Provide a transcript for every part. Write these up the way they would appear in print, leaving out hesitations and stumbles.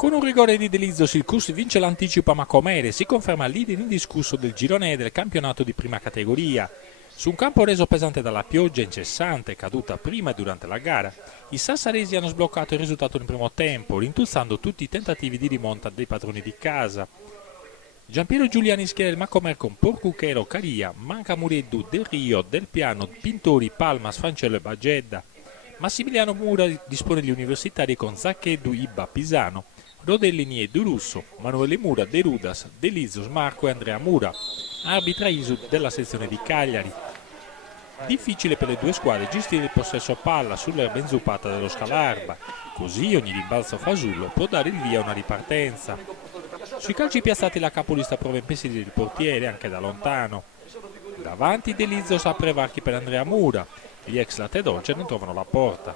Con un rigore di Delizos il Cus vince l'anticipo a Macomere e si conferma leader indiscusso del girone del campionato di prima categoria. Su un campo reso pesante dalla pioggia incessante caduta prima e durante la gara, i sassaresi hanno sbloccato il risultato nel primo tempo, rintuzzando tutti i tentativi di rimonta dei padroni di casa. Giampiero Giuliani schiera il Macomer con Porcuchero, Caria, Manca Mureddu, Del Rio, Del Piano, Pintori, Palmas, Fancello e Bagedda. Massimiliano Mura dispone gli universitari con Zacchedu, Ibba, Pisano, Rodellini e Durusso, Manuele Mura, De Rudas, Delizos, Marco e Andrea Mura. Arbitra Isu della sezione di Cagliari. Difficile per le due squadre gestire il possesso palla sull'erba inzuppata dello Scalarba, così ogni rimbalzo fasullo può dare il via a una ripartenza. Sui calci piazzati la capolista prova in pensieri del portiere anche da lontano. Davanti Delizos apre varchi per Andrea Mura, gli ex latte dolce non trovano la porta.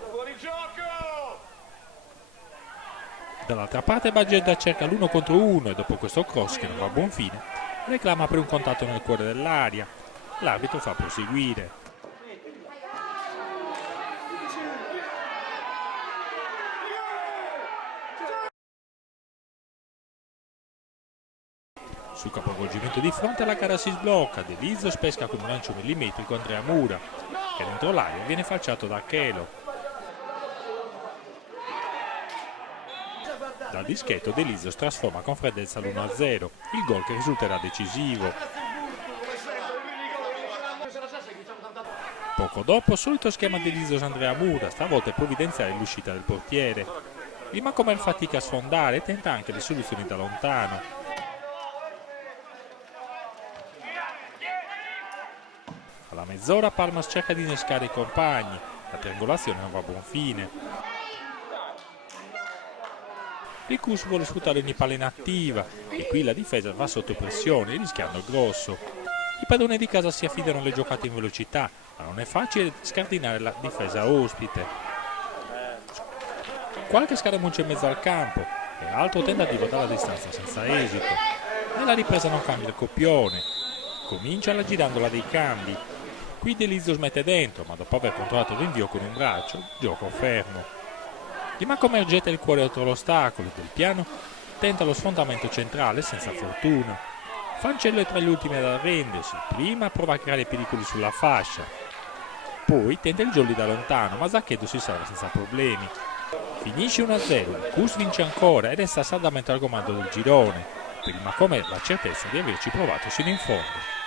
Dall'altra parte Bagedda cerca l'1 contro 1 e dopo questo cross che non va a buon fine reclama per un contatto nel cuore dell'aria. L'arbitro fa proseguire. Sul capovolgimento di fronte la gara si sblocca, Delizos pesca con un lancio millimetrico Andrea Mura, che dentro l'aria viene falciato da Chelo. Dal dischetto Delizos trasforma con freddezza l'1-0, il gol che risulterà decisivo. Poco dopo, solito schema Delizos Andrea Mura, stavolta è provvidenziale l'uscita del portiere. Il Macomer fatica a sfondare e tenta anche le soluzioni da lontano. Alla mezz'ora Palmas cerca di innescare i compagni, la triangolazione non va a buon fine. Il Cus vuole sfruttare ogni palla inattiva e qui la difesa va sotto pressione rischiando il grosso. I padroni di casa si affidano alle giocate in velocità, ma non è facile scardinare la difesa ospite. Qualche scaramuccia in mezzo al campo e altro tentativo dalla distanza senza esito. Nella ripresa non cambia il copione, comincia la girandola dei cambi. Qui Delizos mette dentro, ma dopo aver controllato il rinvio con un braccio, gioco fermo. Il Macomer getta il cuore oltre l'ostacolo, Del Piano tenta lo sfondamento centrale senza fortuna. Fancello è tra gli ultimi ad arrendersi, prima prova a creare pericoli sulla fascia, poi tenta il jolly da lontano, ma Zacchedo si salva senza problemi. Finisce 1-0, il Cus vince ancora e resta saldamente al comando del girone. Per il Macomer la certezza di averci provato sino in fondo.